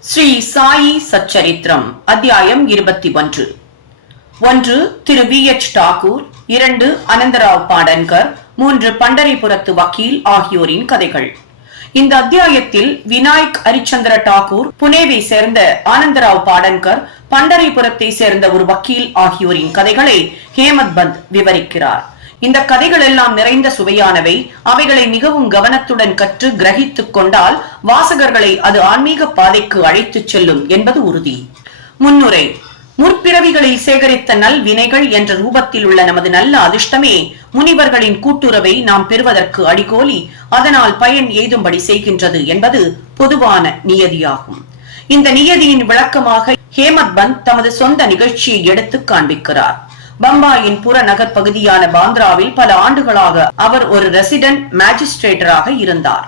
ஸ்ரீ சாயி சச்சரித்திரம் அத்தியாயம் இருபத்தி ஒன்று. ஒன்று திரு வி எச் டாகூர் இரண்டு அனந்தராவ் பாடன்கர் மூன்று பண்டரிபுரத்து வக்கீல் ஆகியோரின் கதைகள். இந்த அத்தியாயத்தில் விநாயக் ஹரிச்சந்திர டாகூர் புனேவை சேர்ந்த ஆனந்தராவ் பாடன்கர் பண்டரிபுரத்தை சேர்ந்த ஒரு வக்கீல் ஆகியோரின் கதைகளை ஹேமத் பந்த் விவரிக்கிறார். இந்த கதைகள் எல்லாம் நிறைந்த சுவையானவை. அவைகளை மிகவும் கவனத்துடன் கற்று கிரகித்துக் கொண்டால் வாசகர்களை அது ஆன்மீக பாதைக்கு அழைத்துச் செல்லும் என்பது உறுதி. முன்னுரை முற்பிறவிகளில் சேகரித்த நல் வினைகள் என்ற ரூபத்தில் உள்ள நமது நல்ல அதிர்ஷ்டமே முனிவர்களின் கூட்டுறவை நாம் பெறுவதற்கு அடிகோலி. அதனால் பயன் எய்தும்படி செய்கின்றது என்பது பொதுவான நியதியாகும். இந்த நியதியின் விளக்கமாக ஹேமத் பந்த் தமது சொந்த நிகழ்ச்சியை எடுத்து காண்பிக்கிறார். பம்பாயின் புறநகர் பகுதியான பாந்திராவில் பல ஆண்டுகளாக அவர் ஒரு ரெசிடென்ட் மேஜிஸ்ட்ரேட்டராக இருந்தார்.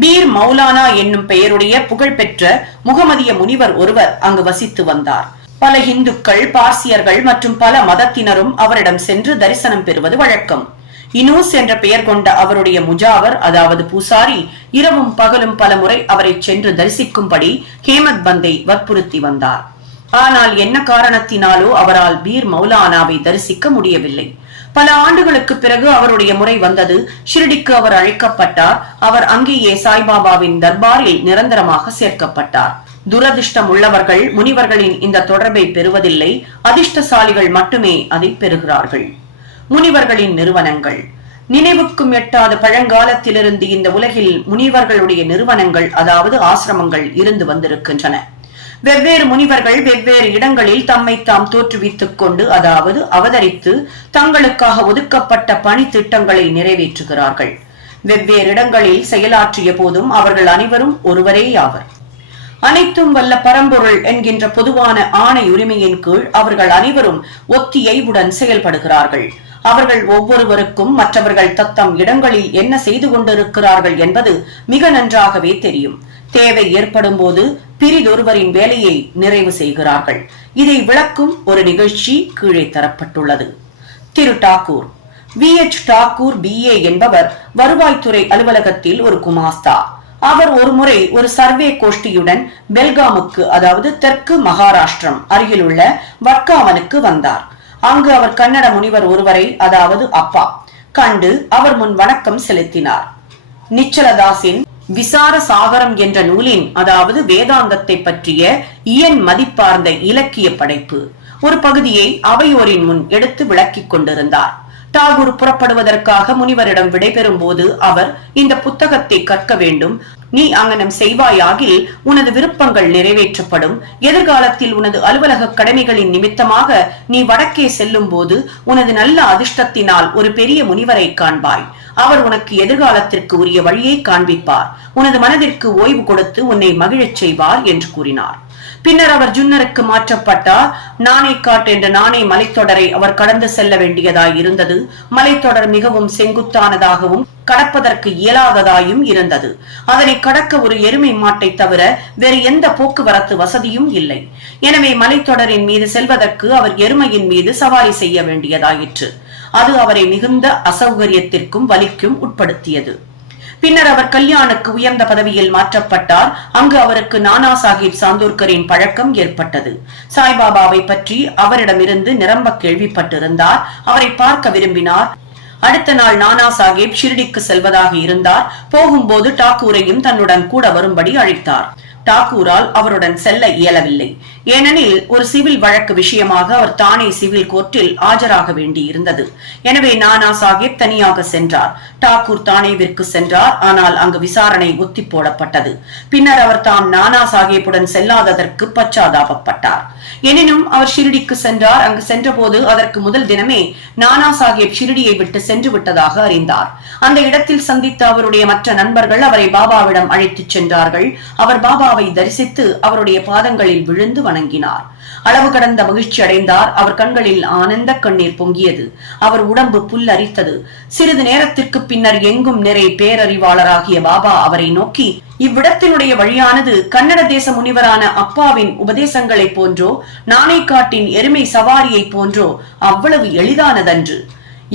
பீர் மௌலானா என்னும் பெயருடைய புகழ்பெற்ற முகமதிய முனிவர் ஒருவர் அங்கு வசித்து வந்தார். பல இந்துக்கள் பார்சியர்கள் மற்றும் பல மதத்தினரும் அவரிடம் சென்று தரிசனம் பெறுவது வழக்கம். இனூஸ் என்ற பெயர் கொண்ட அவருடைய முஜாவர் அதாவது பூசாரி இரவும் பகலும் பல முறை அவரை சென்று தரிசிக்கும்படி ஹேமத் பந்தை வற்புறுத்தி வந்தார். ஆனால் என்ன காரணத்தினாலோ அவரால் பீர் மௌலானாவை தரிசிக்க முடியவில்லை. பல ஆண்டுகளுக்கு பிறகு அவருடைய முறை வந்தது. ஷிரடிக்கு அவர் அழைக்கப்பட்டார். அவர் அங்கேயே சாய்பாபாவின் தர்பாரில் நிரந்தரமாக சேர்க்கப்பட்டார். துரதிருஷ்டம் உள்ளவர்கள் முனிவர்களின் இந்த தொடர்பை பெறுவதில்லை. அதிர்ஷ்டசாலிகள் மட்டுமே அதை பெறுகிறார்கள். முனிவர்களின் நிறுவனங்கள். நினைவுக்கும் எட்டாத பழங்காலத்திலிருந்து இந்த உலகில் முனிவர்களுடைய நிறுவனங்கள் அதாவது ஆசிரமங்கள் இருந்து வந்திருக்கின்றன. வெவ்வேறு முனிவர்கள் வெவ்வேறு இடங்களில் தம்மை தாம் தோற்றுவித்துக் கொண்டு அதாவது அவதரித்து தங்களுக்காக ஒதுக்கப்பட்ட பணி திட்டங்களை நிறைவேற்றுகிறார்கள். வெவ்வேறு இடங்களில் செயலாற்றிய போதும் அவர்கள் அனைவரும் ஒருவரேயாவர் அனைத்தும் வல்ல பரம்பொருள் என்கின்ற பொதுவான ஆணை உரிமையின் கீழ் அவர்கள் அனைவரும் ஒத்தியைவுடன் செயல்படுகிறார்கள். அவர்கள் ஒவ்வொருவருக்கும் மற்றவர்கள் தத்தம் இடங்களில் என்ன செய்து கொண்டிருக்கிறார்கள் என்பது மிக நன்றாகவே தெரியும். தேவை ஏற்படும் போது பிரிதொருவரின் வேலையை நிறைவு செய்கிறார்கள். இதை விளக்கும் ஒரு நிகழ்ச்சி கீழே தரப்பட்டுள்ளது. திரு Thakur V. H. Thakur B. A. என்பவர் வருவாய்த்துறை அலுவலகத்தில் ஒரு குமாஸ்தா. அவர் ஒருமுறை ஒரு சர்வே கோஷ்டியுடன் பெல்காமுக்கு அதாவது தெற்கு மகாராஷ்டிரம் அருகிலுள்ள வட்காவனுக்கு வந்தார். அங்கு அவர் கன்னட முனிவர் ஒருவரை அதாவது அப்பா கண்டு அவர் முன் வணக்கம் செலுத்தினார். நிச்சலதாசின் விசார சாகரம் என்ற நூலின் அதாவது வேதாந்தத்தை பற்றிய இயன் மதிப்பார்ந்த இலக்கிய படைப்பு. ஒரு பகுதியை அவையோரின் முன் எடுத்து விளக்கிக் கொண்டிருந்தார். டாகூர் புறப்படுவதற்காக முனிவரிடம் விடைபெறும் போது அவர் இந்த புத்தகத்தை கற்க வேண்டும். நீ அங்கனம் செய்வாயாகில் உனது விருப்பங்கள் நிறைவேற்றப்படும். எதிர்காலத்தில் உனது அலுவலக கடமைகளின் நிமித்தமாக நீ வடக்கே செல்லும் போது உனது நல்ல அதிர்ஷ்டத்தினால் ஒரு பெரிய முனிவரை காண்பாய். அவர் உனக்கு எதிர்காலத்திற்கு உரிய வழியை காண்பிப்பார். உனது மனதிற்கு ஓய்வு கொடுத்து உன்னை மகிழச் செய்வார் என்று கூறினார். பின்னர் அவர் ஜுன்னருக்கு மாற்றப்பட்டார் நாணேக்காட் என்ற நாணை மலைத்தொடரை அவர் கடந்து செல்ல வேண்டியதாய் இருந்தது. மலைத்தொடர் மிகவும் செங்குத்தானதாகவும் கடப்பதற்கு இயலாததாயும் இருந்தது. அதனை கடக்க ஒரு எருமை மாட்டை தவிர வேறு எந்த போக்குவரத்து வசதியும் இல்லை. எனவே மலைத்தொடரின் மீது செல்வதற்கு அவர் எருமையின் மீது சவாரி செய்ய வேண்டியதாயிற்று. அது அவரை மிகுந்த அசௌகரியத்திற்கும் வலிக்கும் உட்படுத்தியது. பின்னர் அவர் கல்யாணுக்கு உயர்ந்த பதவியில் மாற்றப்பட்டார். அங்கு அவருக்கு நானா சாஹிப் சாந்தோர்கரின் பழக்கம் ஏற்பட்டது. சாய்பாபாவை பற்றி அவரிடமிருந்து நிரம்ப கேள்விப்பட்டிருந்தார். அவரை பார்க்க விரும்பினார். அடுத்த நாள் நானா சாஹிப் ஷிரடிக்கு செல்வதாக இருந்தார். போகும்போது டாக்கூரையும் தன்னுடன் கூட வரும்படி அழைத்தார். தாக்கூரால் அவருடன் செல்ல இயலவில்லை. ஏனெனில் ஒரு சிவில் வழக்கு விஷயமாக அவர் தானே சிவில் கோர்ட்டில் ஆஜராக வேண்டி இருந்தது எனவே நானா சாஹிப் தனியாக சென்றார். தாக்கூர் தானேவிற்கு சென்றார். ஆனால் அங்கு விசாரணை ஒத்தி போடப்பட்டது. பின்னர் அவர் தாம் நானா சாஹிப்புடன் செல்லாததற்கு பச்சாதாபப்பட்டார். எனினும் அவர் ஷிரடிக்கு சென்றார். அங்கு சென்றபோது அதற்கு முதல் தினமே நானா சாஹிப் ஷிரடியை விட்டு சென்று விட்டதாக அறிந்தார். அந்த இடத்தில் சந்தித்த அவருடைய மற்ற நண்பர்கள் அவரை பாபாவிடம் அழைத்துச் சென்றார்கள். அவர் பாபாவை தரிசித்து அவருடைய பாதங்களில் விழுந்து வணங்கினார். அளவு கடந்த மகிழ்ச்சி அடைந்தார். அவர் கண்களில் ஆனந்த கண்ணீர் பொங்கியது. அவர் உடம்பு புல் அரித்தது சிறிது நேரத்திற்கு பின்னர் எங்கும் நிறை பேரறிவாளராகிய பாபா அவரை நோக்கி இவ்விடத்தினுடைய வழியானது கன்னட தேச முனிவரான அப்பாவின் உபதேசங்களைப் போன்றோ நாணேக்காட்டின் எருமை சவாரியைப் போன்றோ அவ்வளவு எளிதானதன்று.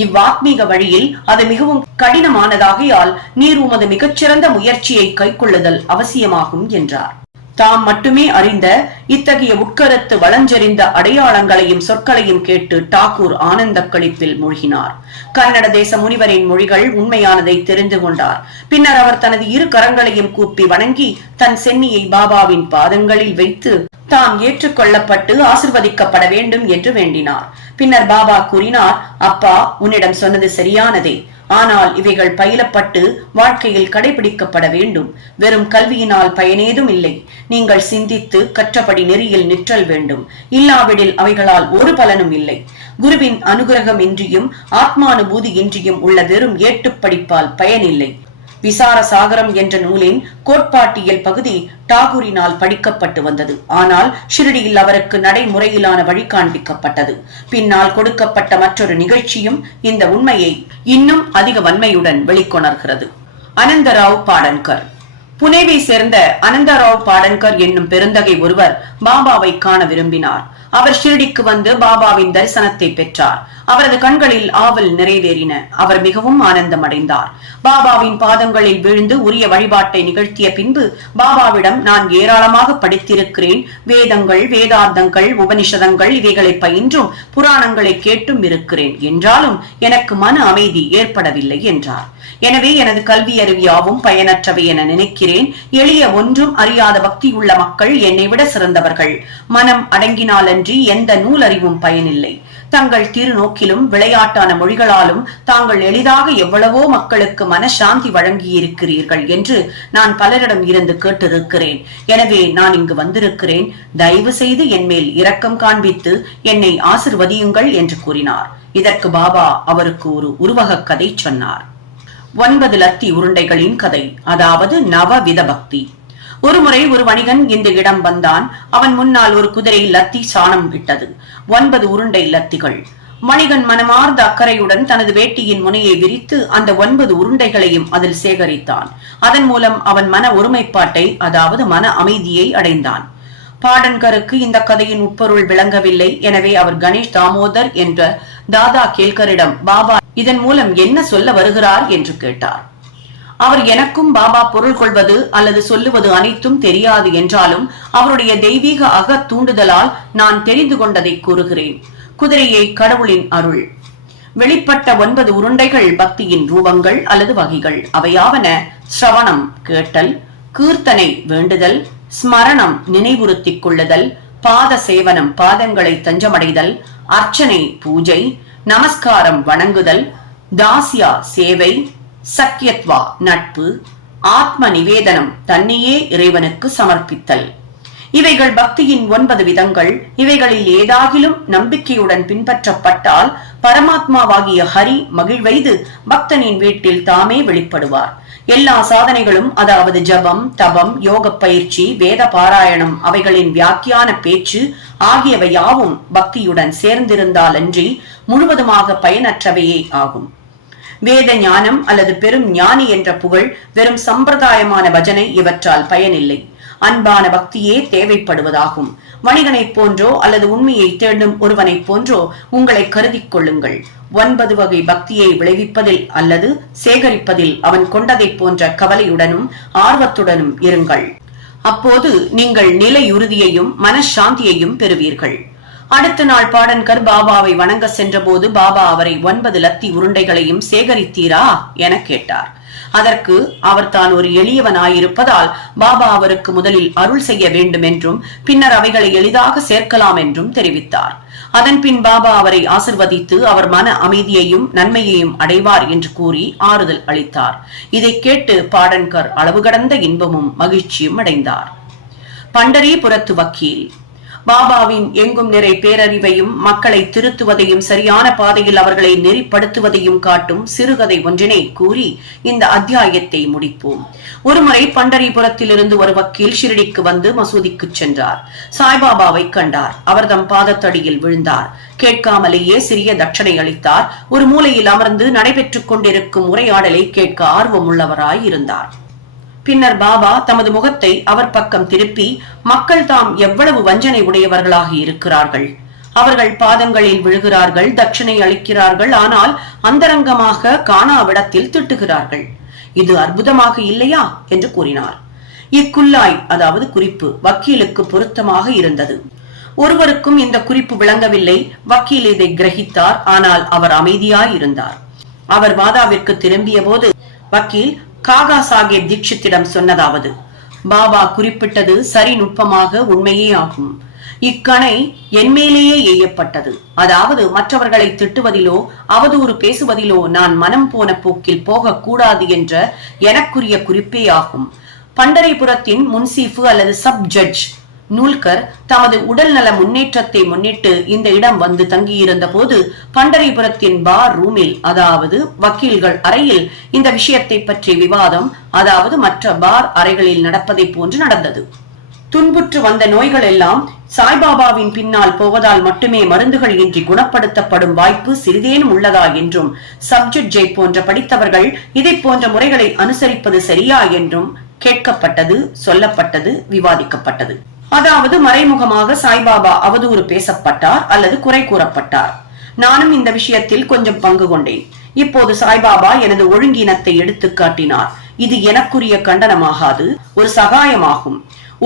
இவ்வாத்மீக வழியில் அது மிகவும் கடினமானதாகையால் நீர் உமது மிகச்சிறந்த முயற்சியை கைக்கொள்ளுதல் அவசியமாகும் என்றார். தாம் மட்டுமே அறிந்த இத்தகைய உட்கருத்து வளஞ்செறிந்த அடையாளங்களையும் சொற்களையும் கேட்டு டாகூர் ஆனந்த களிப்பில் மூழ்கினார். கன்னட தேச முனிவரின் மொழிகள் உண்மையானதை தெரிந்து கொண்டார். பின்னர் அவர் தனது இரு கரங்களையும் கூப்பி வணங்கி தன் சென்னியை பாபாவின் பாதங்களில் வைத்து தாம் ஏற்றுக்கொள்ளப்பட்டு ஆசிர்வதிக்கப்பட வேண்டும் என்று வேண்டினார். பின்னர் பாபா கூறினார் அப்பா உன்னிடம் சொன்னது சரியானதே. ஆனால் இவைகள் பயிலப்பட்டு வாழ்க்கையில் கடைபிடிக்கப்பட வேண்டும். வெறும் கல்வியினால் பயனேதும் இல்லை. நீங்கள் சிந்தித்து கற்றபடி நெறியில் நிற்றல் வேண்டும். இல்லாவிடில் அவைகளால் ஒரு பலனும் இல்லை. குருவின் அனுகிரகம் இன்றியும் ஆத்மானுபூதி இன்றியும் உள்ள வெறும் ஏட்டுப் படிப்பால் பயனில்லை. விசார சாகரம் என்ற நூலின் கோட்பாட்டியல் பகுதி டாகூரினால் படிக்கப்பட்டு வந்தது. ஆனால் ஷிரடியில் அவருக்கு நடைமுறையிலான வழி காண்பிக்கப்பட்டது. பின்னால் கொடுக்கப்பட்ட மற்றொரு நிகழ்ச்சியும் இந்த உண்மையை இன்னும் அதிக வன்மையுடன் வெளிக்கொணர்கிறது. அனந்தராவ் பாடன்கர். புனேவை சேர்ந்த அனந்தராவ் பாடன்கர் என்னும் பெருந்தகை ஒருவர் பாபாவை காண விரும்பினார். அவர் ஷிரடிக்கு வந்து பாபாவின் தரிசனத்தை பெற்றார். அவரது கண்களில் ஆவல் நிறைவேறின. அவர் மிகவும் ஆனந்தம் அடைந்தார் பாபாவின் பாதங்களில் விழுந்து உரிய வழிபாட்டை நிகழ்த்திய பின்பு பாபாவிடம் நான் ஏராளமாக படித்திருக்கிறேன். வேதங்கள் வேதாந்தங்கள் உபனிஷதங்கள் இவைகளை பயின்றும் புராணங்களை கேட்டும் இருக்கிறேன். என்றாலும் எனக்கு மன அமைதி ஏற்படவில்லை என்றார். எனவே எனது கல்வி அறிவியாவும் பயனற்றவை என நினைக்கிறேன். எளிய ஒன்றும் அறியாத பக்தியுள்ள மக்கள் என்னை விட சிறந்தவர்கள். மனம் அடங்கினாலன்றி எந்த நூலறிவும் பயனில்லை. தங்கள் திருநோக்கிலும் விளையாட்டான மொழிகளாலும் தாங்கள் எளிதாக எவ்வளவோ மக்களுக்கு மனசாந்தி வழங்கியிருக்கிறீர்கள் என்று நான் பலரிடம் இருந்து கேட்டிருக்கிறேன். எனவே நான் இங்கு வந்திருக்கிறேன். தயவு செய்து என் மேல் இரக்கம் காண்பித்து என்னை ஆசிர்வதியுங்கள் என்று கூறினார். இதற்கு பாபா அவருக்கு ஒரு உருவக கதை சொன்னார். ஒன்பது லத்தி உருண்டைகளின் கதை அதாவது நவவித பக்தி. ஒருமுறை ஒரு வணிகன் இந்த இடம் வந்தான். அவன் முன்னால் ஒரு குதிரை லத்தி சாணம் விட்டது. ஒன்பது உருண்டை லத்திகள். மணிகன் மனமார்ந்த அக்கறையுடன் தனது வேட்டியின் முனையை விரித்து அந்த ஒன்பது உருண்டைகளையும் அதில் சேகரித்தான். அதன் மூலம் அவன் மன ஒருமைப்பாட்டை அதாவது மன அமைதியை அடைந்தான். பாடன்கருக்கு இந்த கதையின் உட்பொருள் விளங்கவில்லை. எனவே அவர் கணேஷ் தாமோதர் என்ற தாதா கேல்கரிடம் பாபா இதன் மூலம் என்ன சொல்ல வருகிறார்? என்று கேட்டார். அவர் எனக்கும் பாபா பொருள் கொள்வது அல்லது சொல்லுவது அனைத்தும் தெரியாது என்றாலும் அவருடைய தெய்வீக அக தூண்டுதலால் நான் தெரிந்து கொண்டதை கூறுகிறேன். குதிரையை கடவுளின் அருள். வெளிப்பட்ட ஒன்பது உருண்டைகள் பக்தியின் ரூபங்கள் அல்லது வகைகள். அவையாவன சிரவணம் கேட்டல் கீர்த்தனை வேண்டுதல் ஸ்மரணம் நினைவுறுத்திக் கொள்ளுதல் பாத சேவனம் பாதங்களை தஞ்சமடைதல் அர்ச்சனை பூஜை நமஸ்காரம் வணங்குதல் தாசியா சேவை சக்கியத்வா நட்பு ஆத்ம நிவேதனம் தன்னையே இறைவனுக்கு சமர்ப்பித்தல். இவைகள் பக்தியின் ஒன்பது விதங்கள். இவைகளில் ஏதாகிலும் நம்பிக்கையுடன் பின்பற்றப்பட்டால் பரமாத்மாவாகிய ஹரி மகிழ்வைது பக்தனின் வீட்டில் தாமே வெளிப்படுவார். எல்லா சாதனைகளும் அதாவது ஜபம் தபம் யோக பயிற்சி வேத பாராயணம் அவைகளின் வியாக்கியான பேச்சு ஆகியவை யாவும் பக்தியுடன் சேர்ந்திருந்தாலன்றி முழுவதுமாக பயனற்றவையே ஆகும். வேத ஞானம் அல்லது பெரும் ஞானி என்ற புகழ் வெறும் சம்பிரதாயமான பஜனை இவற்றால் பயனில்லை. அன்பான பக்தியே தேவைப்படுவதாகும். வணிகனைப் போன்றோ அல்லது உண்மையை தேடும் ஒருவனைப் போன்றோ உங்களை கருதி கொள்ளுங்கள். ஒன்பது வகை பக்தியை விளைவிப்பதில் அல்லது சேகரிப்பதில் அவன் கொண்டதைப் போன்ற கவலையுடனும் ஆர்வத்துடனும் இருங்கள். அப்போது நீங்கள் நிலையுறுதியையும் மனசாந்தியையும் பெறுவீர்கள். அடுத்த நாள் பாடன்கர் பாபாவை வணங்க சென்றபோது பாபா அவரை ஒன்பது லத்தி உருண்டைகளையும் சேகரித்தீரா என கேட்டார். அதற்கு அவர் தான் ஒரு எளியவனாயிருப்பதால் பாபா அவருக்கு முதலில் அருள் செய்ய வேண்டும் என்றும் பின்னர் அவைகளை எளிதாக சேர்க்கலாம் என்றும் தெரிவித்தார். அதன் பின் பாபா அவரை ஆசிர்வதித்து அவர் மன அமைதியையும் நன்மையையும் அடைவார் என்று கூறி ஆறுதல் அளித்தார். இதை கேட்டு பாடன்கர் அளவு கடந்த இன்பமும் மகிழ்ச்சியும் அடைந்தார். பண்டரிபுரத்து வக்கீல் பாபாவின் எங்கும் நிறை பேரறிவையும் மக்களை திருத்துவதையும் சரியான பாதையில் அவர்களை நெறிப்படுத்துவதையும் காட்டும் சிறுகதை ஒன்றினை கூறி இந்த அத்தியாயத்தை முடிப்போம். ஒருமுறை பண்டரிபுரத்திலிருந்து ஒரு வக்கீல் ஷிரடிக்கு வந்து மசூதிக்கு சென்றார். சாய்பாபாவை கண்டார். அவர் தம் பாதத்தடியில் விழுந்தார். கேட்காமலேயே சிறிய தட்சணை அளித்தார். ஒரு மூலையில் அமர்ந்து நடைபெற்றுக் கொண்டிருக்கும் உரையாடலை கேட்க ஆர்வமுள்ளவராய் இருந்தார் பின்னர் பாபா தமது முகத்தை அவர் பக்கம் திருப்பி மக்கள் தாம் எவ்வளவு வஞ்சனை உடையவர்களாக இருக்கிறார்கள். அவர்கள் பாதங்களில் விழுகிறார்கள் தட்சிணை அளிக்கிறார்கள் ஆனால் அந்தரங்கமாக காணாவிடத்தில் திட்டுகிறார்கள். இது அற்புதமாக இல்லையா? என்று கூறினார். இக்குல்லாய் அதாவது குறிப்பு வக்கீலுக்கு பொருத்தமாக இருந்தது. ஒருவருக்கும் இந்த குறிப்பு விளங்கவில்லை. வக்கீல் இதை கிரகித்தார் ஆனால் அவர் அமைதியாய் இருந்தார் அவர் வாதாவிற்கு திரும்பிய போது வக்கீல் காகா சாஹேப் தீட்சித்திடம் சொன்னதாவது பாபா குறிப்பிட்டது சரி நுட்பமாக உண்மையே ஆகும். இக்கணை என்மேலேயே எய்யப்பட்டது. அதாவது மற்றவர்களை திட்டுவதிலோ அவதூறு பேசுவதிலோ நான் மனம் போன போக்கில் போகக்கூடாது என்ற எனக்குரிய குறிப்பே ஆகும். பண்டரைபுரத்தின் முன்சீஃபு அல்லது சப் ஜட்ஜ் நூல்கர் தமது உடல்நல முன்னேற்றத்தை முன்னிட்டு இந்த இடம் வந்து தங்கியிருந்த போது பண்டரிபுரத்தின் பார் ரூமில் அதாவது வக்கீல்கள் அறையில் இந்த விஷயத்தை பற்றி விவாதம் அதாவது மற்ற பார் அறைகளில் நடப்பதை போன்று நடந்தது. துன்புற்று வந்த நோய்கள் எல்லாம் சாய்பாபாவின் பின்னால் போவதால் மட்டுமே மருந்துகள் இன்றி குணப்படுத்தப்படும் வாய்ப்பு சிறிதேனும் உள்ளதா என்றும் சப்ஜெட்ஜை போன்ற படித்தவர்கள் இதை போன்ற முறைகளை அனுசரிப்பது சரியா என்றும் கேட்கப்பட்டது சொல்லப்பட்டது விவாதிக்கப்பட்டது. அதாவது மறைமுகமாக சாய்பாபா அவதூறு பேசப்பட்டார் அல்லது குறை கூறப்பட்டார். நானும் இந்த விஷயத்தில் கொஞ்சம் பங்கு கொண்டேன். இப்போது சாய்பாபா எனது ஒழுங்கினத்தை எடுத்து காட்டினார். இது எனக்குரிய கண்டனமாகாது ஒரு சகாயமாகும்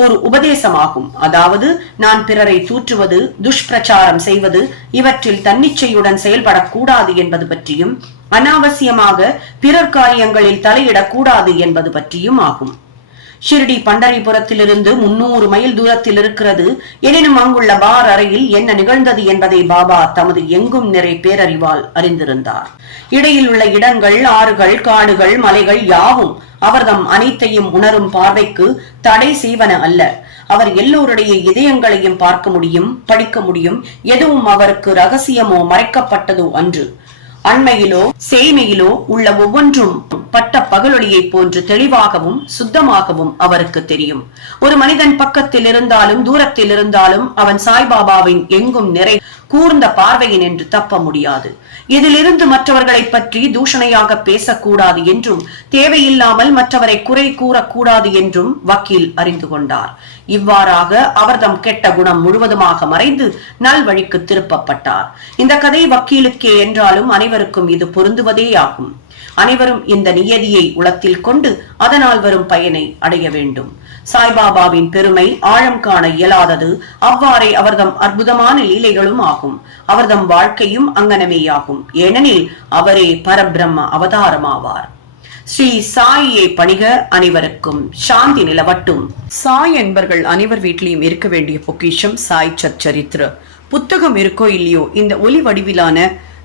ஒரு உபதேசமாகும். அதாவது நான் பிறரை தூற்றுவது துஷ்பிரச்சாரம் செய்வது இவற்றில் தன்னிச்சையுடன் செயல்படக்கூடாது என்பது பற்றியும் அனாவசியமாக பிறர் காரியங்களில் தலையிடக்கூடாது என்பது பற்றியும் ஆகும். ஷிர்டி பண்டரிபுரத்திலிருந்து முன்னூறு மைல் தூரத்தில் இருக்கிறது எனினும் அங்குள்ள பார் அறையில் என்ன நிகழ்ந்தது என்பதை பாபா தமது எங்கும் நிறை பேரறிவால் அறிந்திருந்தார். இடையில் உள்ள இடங்கள் ஆறுகள் காடுகள் மலைகள் யாவும் அவர்தம் அனைத்தையும் உணரும் பார்வைக்கு தடை செய்வன அல்ல. அவர் எல்லோருடைய இதயங்களையும் பார்க்க முடியும் படிக்க முடியும். எதுவும் அவருக்கு ரகசியமோ மறைக்கப்பட்டதோ அன்று. அண்மையிலோ சேமையிலோ உள்ள ஒவ்வொன்றும் பட்ட பகலொளியை போன்று தெளிவாகவும் சுத்தமாகவும் அவருக்கு தெரியும். ஒரு மனிதன் பக்கத்தில் இருந்தாலும் தூரத்தில் இருந்தாலும் அவன் சாய்பாபாவின் எங்கும் நிறை கூர்ந்த பார்வையின் என்று தப்ப முடியாது. இதிலிருந்து மற்றவர்களை பற்றி தூஷணையாக பேசக்கூடாது என்றும் தேவையில்லாமல் மற்றவரை குறை கூறக்கூடாது என்றும் வக்கீல் அறிந்து கொண்டார். இவ்வாறாக அவர்தம் கெட்ட குணம் முழுவதுமாக மறைந்து நல்வழிக்கு திருப்பப்பட்டார். இந்த கதை வக்கீலுக்கே என்றாலும் அனைவருக்கும் இது பொருந்துவதே ஆகும் அனைவரும் இந்த நியதியை உளத்தில் கொண்டு அதனால் வரும் பயனை அடைய வேண்டும். சாய்பாபாவின் பெருமை ஆழம் காண இயலாதது அவ்வாறே அவர்தம் அற்புதமான லீலைகளும் ஆகும். அவர்தம் வாழ்க்கையும் அங்கனமேயாகும். ஏனெனில் அவரே பரபிரம்ம அவதாரமாவார். ஸ்ரீ சாயியை பணிக அனைவருக்கும் சாந்தி நிலவட்டும். சாய் என்பர்கள் அனைவர் வீட்டிலையும் இருக்க வேண்டிய பொக்கிஷம் சாய் சச்சரித்திர. புத்தகம் இருக்கோ இல்லையோ இந்த ஒலி வடிவிலான